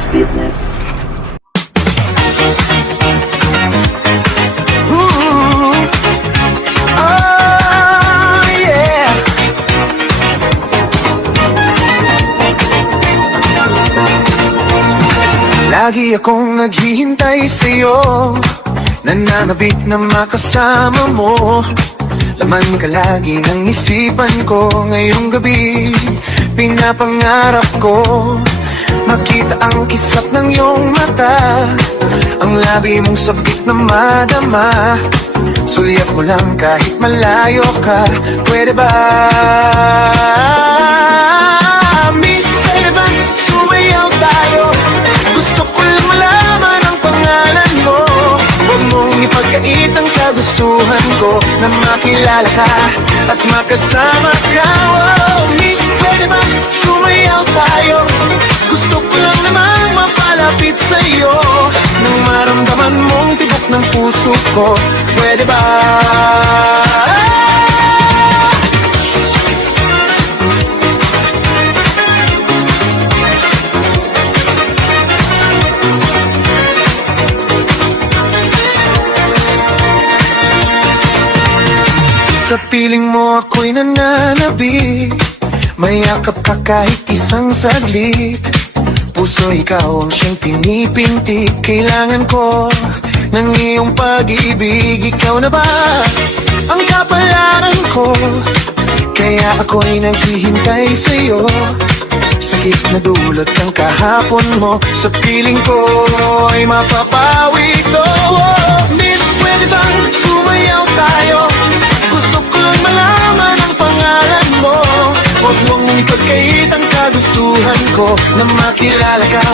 Dance Business. Lagi akong naghihintay sa'yo, nananabik na makasama mo. Laman ka lagi ng isipan ko ngayong gabi. Pinapangarap ko makita ang kislap ng iyong mata, ang labi mong sabik na madama. Sulyap mo lang kahit malayo ka, pwede ba? Miss, pwede ba sumayaw tayo? Gusto ko lang malaman ang pangalan mo. Huwag mong ipagkait ang kagustuhan ko na makilala ka at makasama ka. Oh, miss, pwede ba sumayaw tayo? Gusto ko lang namang mapalapit sa'yo, nang maramdaman mong tibok ng puso ko. Pwede ba? Sa piling mo ako'y nananabik, mayakap ka kahit isang saglit. Puso ikaw ang siyang pinipintik, kailangan ko ng iyong pag-ibig. Ikaw na ba ang kapalaran ko? Kaya ako'y naghihintay sa'yo. Sakit na dulot ng kahapon mo, sa piling ko ay mapapawi ito. Oh, miss, pwede bang sumayaw tayo? Gusto ko lang malaman ang pangalan mo. Huwag mong ipagkait ang kagustuhan ko na makilala ka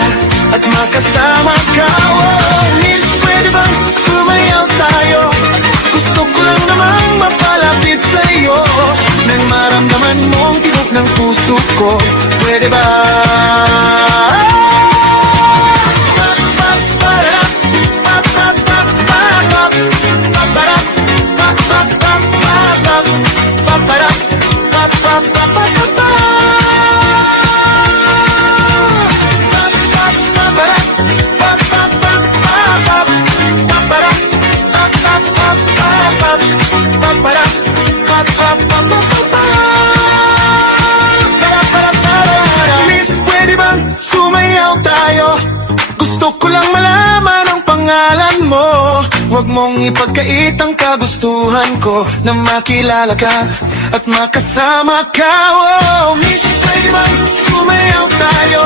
at makasama ka. Oh, miss, pwede bang sumayaw tayo? Gusto ko lang namang mapalapit sa'yo, nang maramdaman mong tibok ng puso ko. Pwede ba? Miss, pwede bang sumayaw tayo? Gusto ko lang malaman ang pangalan mo. Huwag mong ipagkait ang kagustuhan ko na makilala ka at makasama ka. Oh, miss, pwede bang sumayaw tayo?